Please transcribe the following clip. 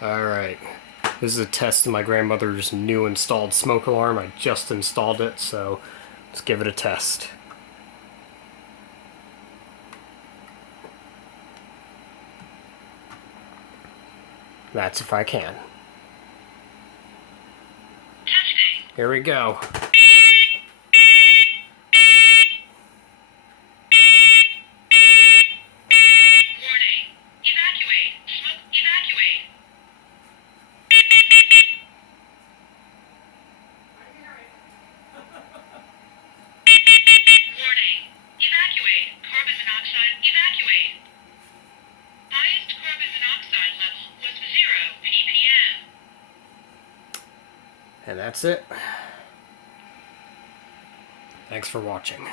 Alright, this is a test of my grandmother's new installed smoke alarm. I just installed it, so let's give it a test. That's if I can. Testing. Here we go. Warning. Evacuate. Smoke. Evacuate. Warning. Evacuate. Carbon monoxide. Evacuate. Highest carbon monoxide level was 0 ppm. And that's it. Thanks for watching.